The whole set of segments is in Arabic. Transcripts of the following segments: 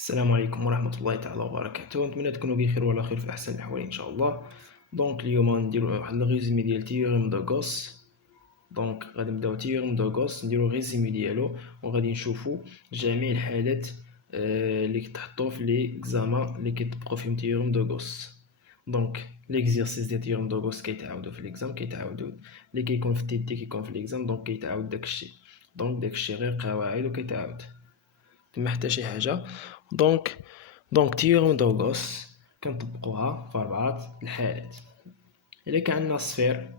السلام عليكم ورحمة الله تعالى وبركاته. نتمنى تكونوا بخير وعلى خير في أحسن الأحوال إن شاء الله. دونك اليوم غنديرو واحد الريزومي ديال تيوريم دو غوس. دونك غادي نبداو تيوريم دو غوس نديرو ريزومي ديالو وغادي نشوفو جميع الحالات اللي كتحطو في ليكزامان اللي كيطبقو فيهم تيوريم دو غوس. دونك ليكزيرسيس ديال تيوريم دو غوس كيتعاودو في ليكزام، كيتعاودو اللي كيكون في تيتي كيكون في ليكزام، دونك كيتعاود داكشي. دونك داكشي غير قواعد وكيتعاود ما حتى شي حاجة. دونك تيوريم دو غوس كنطبقوها في 4 الحالات. إلا كان عندنا سفير،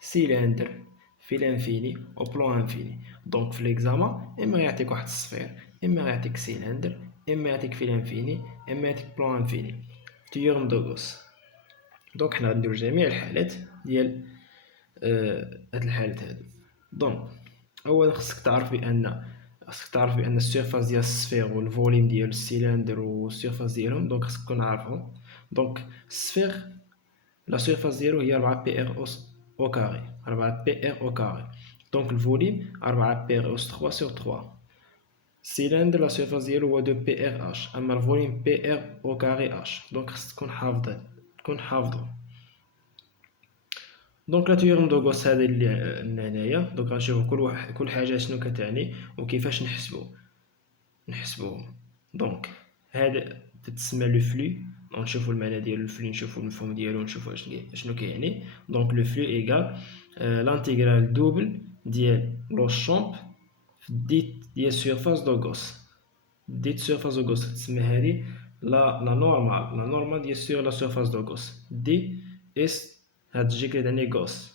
سيلندر، في لانفيني و بلون انفيني. دونك في ليكزامان اما يعطيك واحد السفير، اما يعطيك سيلندر، اما يعطيك في لانفيني، اما يعطيك بلون انفيني. تيوريم دو غوس. دونك حنا غنديرو جميع الحالات ديال هاد الحالات هادو. دونك اولا خصك تعرف بان السيرفاس ديال السفير والفوليم ديال السيلندر والسيرفاس ديالهم، دونك خصك تكون عارفهم. دونك السفير لا سيرفاس ديالو هي 4 بي ار او كاري، 4 بي ار او كاري. دونك الفوليم 4 بي ار اس 3 sur 3. السيلندر لا سيرفاس ديالو هو 2 بي ار اش، اما الفوليم بي ار او كاري اش. دونك خصك تكون حافظهم. دونك لا تيوريم دو غوس هذا اللي هنايا. دونك غنشوفو كل حاجه شنو كتعني وكيفاش نحسبوهم. دونك هذا تتسمى لو فلو. نشوفو المعنى ديال لو فلو، نشوفو المفهوم ديالو، نشوفو شنو كيعني. دونك لو فلو ايكال لانتيغرال دوبل ديال لو شامب في ديت ديال سيرفاس دو غوس. ديت سيرفاس دو غوس تسمى هذه لا نورمال ديال لا سيرفاس دو غوس. دي اس هاد تجي كتعني غوس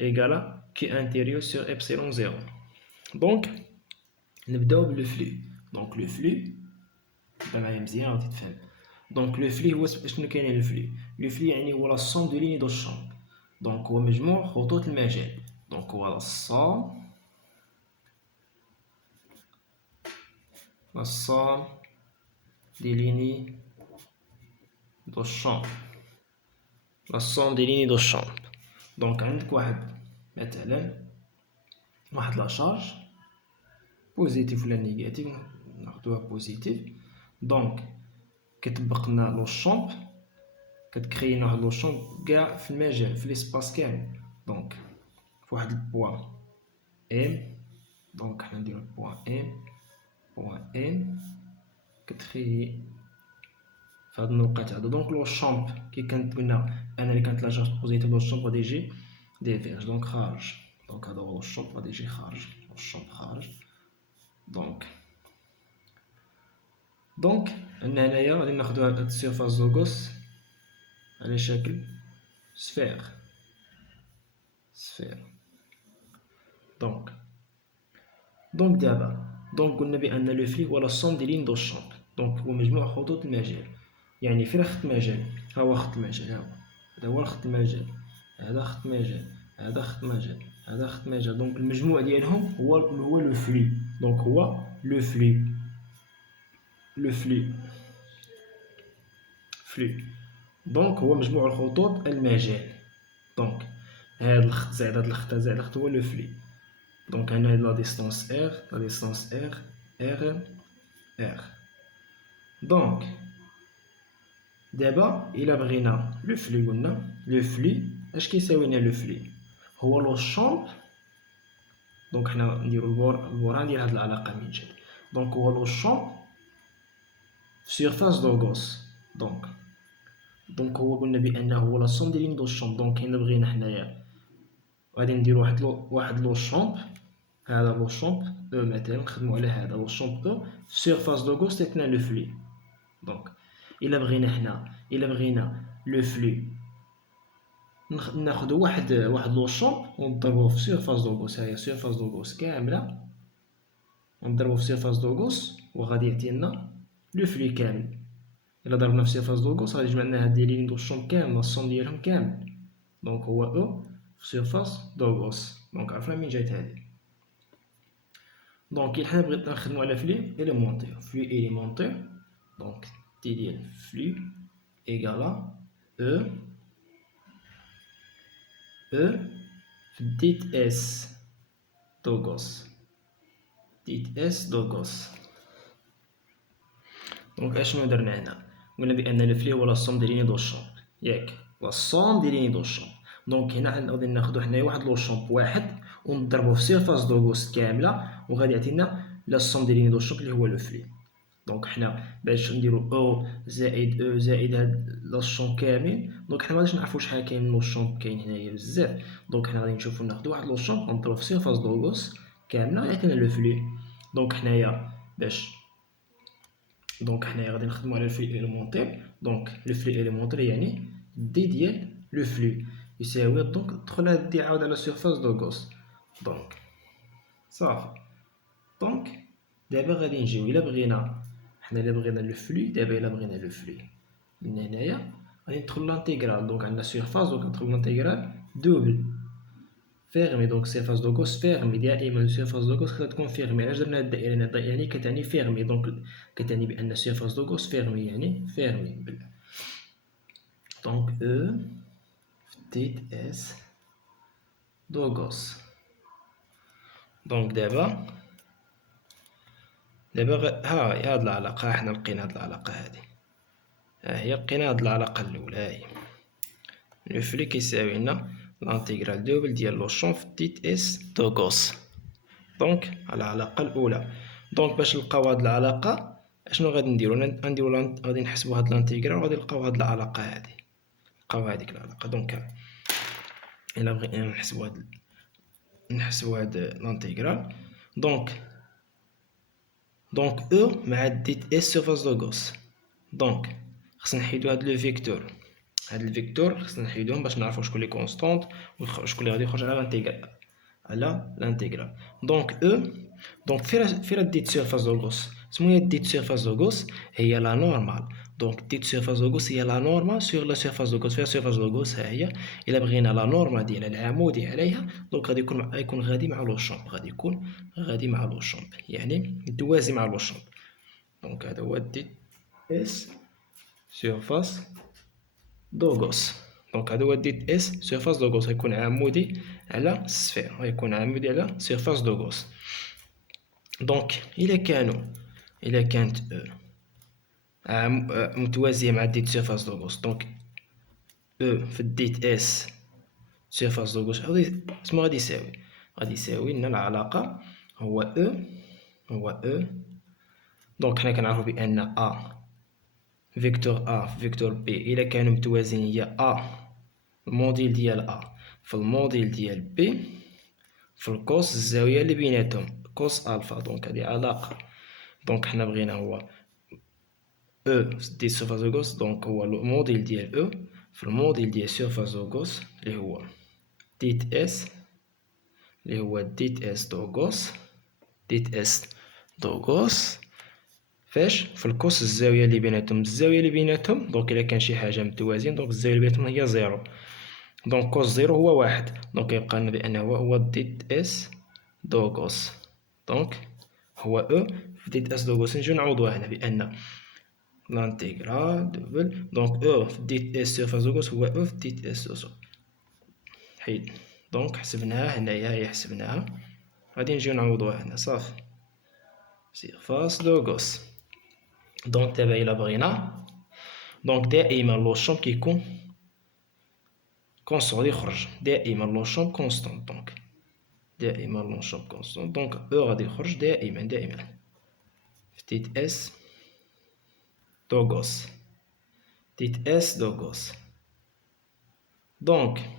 ايكالا كي انتيريور سور ابسيلون زيرو. دونك نبداو بلو فلو. دونك لو فلو بدا معايا مزيان غادي تفهم. دونك لو فلو هو شنو كاين لو فلو. لو فلو يعني هو لا سوم دو ليني دو شامب. دونك هو مجموع خطوط المجال. دونك هو لا سوم دي ليني دو شامب. لا سوم دي ليني دو شامب. دونك عندك مثلا واحد لا شارج بوزيتيف ولا نيجاتيف، ناخدوها بوزيتيف. دونك كتبقى لنا لو شامب، كتكري لنا واحد لو شامب كاع في المجال في ليسباس كامل. دونك فواحد البوان ام. دونك حنا نديرو بوان ام، بوان ان، كتخي في هاد النقط هادو. دونك لو شامب كي كانت قلنا انا اللي كانت لا شارج بوزيتيف، لو شامب غادي يجي ديفيرج، دونك خارج. دونك هذا هو لو شامب غادي يجي خارج، لو شامب خارج. دونك عندنا هنايا غادي ناخدو هاد السيرفاس دو غوس على شكل سفير. دونك دابا قلنا بان لو فلي هو لا سوم دي لين دو شامب. دونك هو مجموع خطوط المجال. يعني فين خط المجال؟ ها هو خط المجال، هذا هو خط المجال، هذا خط مجال، هذا خط مجال، هذا خط مجال. دونك المجموع ديالهم هو لو فلي. دونك هو لو فلي. دونك هو مجموع الخطوط المجال. دونك هاد الخط زائد هاد الخط زائد الخط هو لو فلي. دونك هنا لا ديستانس ار. دونك دابا الا بغينا لو فلي، قلنا لو فلي اش كيساوي لنا لو فلي؟ هو لو شامب. دونك حنا نديرو البوران ديال هاد العلاقه من جد. دونك هو لو شامب في سيرفاس دو غوس. دونك هو قلنا بانه هو لا سوم دي لين دو شامب. دونك الا بغينا حنايا غادي نديرو واحد لو شامب. هذا لو شامب او مثلا نخدمو على هذا لو شامب او في سيرفاس دو غوس تيتنا لو فلي. دونك الا بغينا لو فلي ناخدو واحد لو شامب ونضربوه في سيرفاس دو غوس. هاهي سيرفاس دو غوس كامله ونضربوه في سيرفاس دو غوس وغادي يعطينا لو فلي كامل. الا ضربنا في سيرفاس دو غوس غادي يجمع لنا هاد لي لين دو شامب كامل الصوم ديالهم كامل. دونك هو او في سيرفاس دو غوس. دونك عرفنا من جايت هادي. دونك حنا بغينا نخدمو على فلي إليمونتير. دونك تي ديال فلي إيكالا او في ديت اس دو غوس. دونك اشنو درنا هنا؟ قلنا بان لو فلي هو لا سوم دي ليني دو شومب، ياك لا سوم دي ليني دو شومب. دونك هنا غادي ناخدو حنايا واحد لو شومب واحد ونضربوه في سيرفاس دو غوست كامله وغادي يعطينا لا سوم دي ليني دو شومب اللي هو لو فلي. دونك حنا باش نديرو او زائد او زائد هاد لا شومب كامل، دونك حنا مغاديش نعرفو شحال كاين لو شومب، كاين هنايا بزاف. دونك حنا غادي نشوفو ناخدو واحد لو شومب ونضربو في سيرفاس دو غوست كامله يعطينا لو فلي. دونك حنايا باش دونك حنايا غادي نخدمو على الفلي إليمونتير. دونك لو فلي إليمونتير يعني دي ديال لو فلي يساوي، دونك تدخل هاد دي عاود على سيرفاس دو غوس. دونك صافي. دونك دابا غادي نجيو إلا بغينا حنا إلا بغينا لو فلي، دابا إلا بغينا لو فلي من هنايا غادي ندخلو لانتيغرال. دونك عندنا سيرفاس، دونك ندخلو لانتيغرال دوبل فيرمي. دونك سيرفاس دو غوس فيرمي، دائما سيرفاس دو غوس خصها تكون فيرمي. علاش درنا هاد الدائرة هنا؟ يعني كتعني فيرمي، دونك كتعني بأن سيرفاس دو غوس فيرمي يعني فيرمي. دونك او تيت اس دو غوس. دونك دابا ها هاد العلاقة، حنا لقينا هاد العلاقة هادي، ها هي لقينا هاد العلاقة الأولى. هاهي لو فلي كيساوي لنا لانتيغرال دوبل ديال لو شون في تيت اس دو غوس. دونك العلاقة الأولى. دونك باش نلقاو هاد العلاقة اشنو غادي نديرو؟ غادي نحسبو هاد لانتيغرال وغادي نلقاو هاد العلاقة هادي، نلقاو هاديك العلاقة. دونك إلا بغينا نحسبو هاد لانتيغرال، دونك او مع ديت اس سيرفاس دو غوس. دونك خصنا نحيدو هاد لو فيكتور، هاد الفيكتور خصنا نحيدوهم باش نعرفو شكون لي كونستونط وشكون اللي غادي يخرج على لانتيغرال. دونك او، دونك فين ديت سيرفاس دو غوس؟ شنو هي ديت سيرفاس دو غوس؟ هي لا نورمال. دونك ديت سيرفاس دو غوس هي لا نورمال سور لا سيرفاس دو غوس. فيها سيرفاس دو غوس ها هي. الا بغينا لا نورمال ديال العمودي عليها، دونك غادي يكون غادي مع لو شومب، غادي يكون غادي مع لو شومب، يعني دوازي مع لو شومب. دونك هذا هو ديت اس سيرفاس دو غوس. دونك هذا هو ديت اس سيرفاس دو غوس، غيكون عمودي على السفير، غيكون عمودي على سيرفاس دو غوس. دونك إلا كانت متوازية مع ديت سيرفاس دو غوس، دونك او في الديت اس سيرفاس دو غوس شنو غادي يساوي؟ غادي يساوي لنا العلاقة هو او. دونك حنا كنعرفو بأن ا فيكتور فيكتور بي إلا كانوا متوازيين هي الموديل ديال في الموديل ديال بي في الكوس الزاوية اللي بيناتهم كوس ألفا. دونك هادي علاقة. دونك حنا بغينا هو او ديال سيرفاس دو غوس، دونك هو الموديل ديال او في الموديل ديال سيرفاس دو غوس اللي هو ديت اس، اللي هو ديت اس دو غوس، ديت اس دو غوس فاش في الكوس الزاوية اللي بيناتهم. الزاوية اللي بيناتهم دونك إلا كان شي حاجة متوازين، دونك الزاوية اللي بيناتهم هي زيرو. دونك كوس زيرو هو واحد، دونك يبقى لنا بأنه هو ديت اس دو غوس. دونك هو او في ديت اس دو غوس. نجيو نعوضوها هنا بأن لانتيغرال دوبل، دونك او في ديت اس سيرفاس دو غوس هو او في ديت اس دو غوس. حيد. دونك حسبناها هنايا، هي حسبناها، غادي نجيو نعوضوها هنا صافي. سيرفاس دو غوس. دونك دابا إلا بغينا، دونك دائما لو شومب كيكون كونستون، غادي يخرج دائما لو شومب كونستون. دونك دائما لو شومب كونستون، دونك او غادي يخرج دائما في تيت اس دو غوس، تيت اس دو غوس. دونك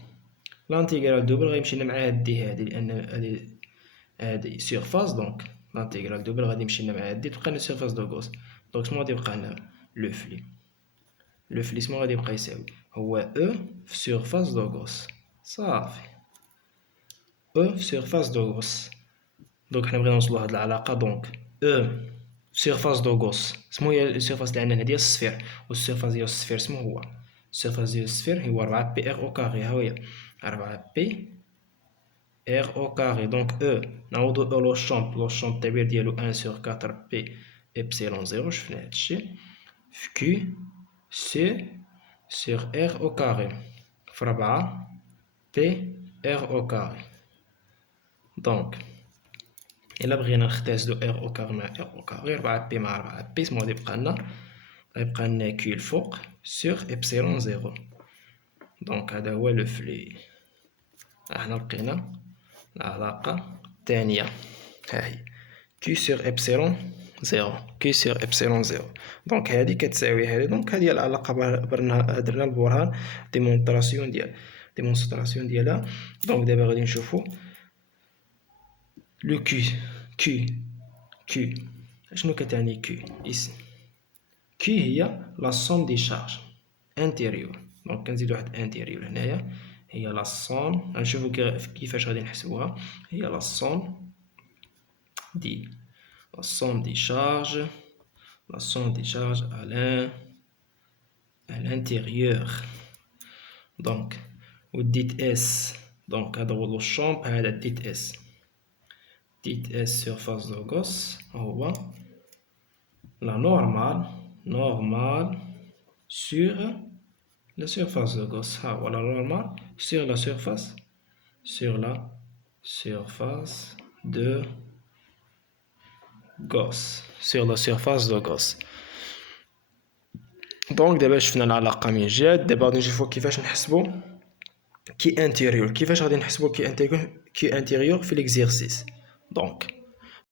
لانتيغرال دوبل غيمشي لنا مع هاد دي هادي، لأن هادي سيرفاس. دونك لانتيغرال دوبل غادي يمشي لنا مع هادي، تبقى لنا سيرفاس دو غوس. دونك شنو غادي يبقى لنا؟ لو فلي. لو فلي شنو غادي يبقى يساوي؟ هو او في سيرفاس دو غوس صافي. او في سيرفاس دو غوس. دونك حنا بغينا نوصلو هاد العلاقة. دونك او في سيرفاس دو غوس، شنو هي السيرفاس اللي عندنا هنا؟ ديال السفير. والسيرفاس ديال السفير شنو هو؟ السيرفاس ديال السفير هو 4 بي ار او كاري. ها هي 4 بي ار او كاري. دونك او نعوضو او لو شومب التعبير ديالو 1 سور 4 بي إبسيلون زيرو، شفنا هادشي في كي سي سور ار او كاري في 4 بي ار او كاري. دونك إلا بغينا نختزلو ار أو كاري مع ار أو كاري 4 بي مع 4 بي سما غيبقى لنا كيو الفوق سور إبسيلون زيرو. دونك هذا هو لو فلي. هنا لقينا العلاقة الثانية، ها هي كيو سور إبسيلون زيرو، كيو سور إبسيلون زيرو. دونك هادي كتساوي هادي، دونك هادي هي العلاقة درنا البرهان ديمونستراسيون ديالها. دونك دابا غادي نشوفو لو كيو شنو كتعني كيو اسم. كي هي لا سوم دي شارج انتيريور. دونك كنزيد واحد انتيريور هنايا، هي لا سوم. غنشوفو كيفاش غادي نحسبوها. هي لا سوم دي شارج à l'intérieur. دونك وديت اس، دونك هذا هو لو شامب، هذا ديت اس surface de Gauss هو la normale sur la surface de Gauss. ها هو la normale sur la surface de Gauss. دونك دابا شفنا العلاقة من جهة. دابا غادي نشوفو كيفاش نحسبو كي انتيريور. كيفاش غادي نحسبو كي انتيريور في ليكزيرسيس. دونك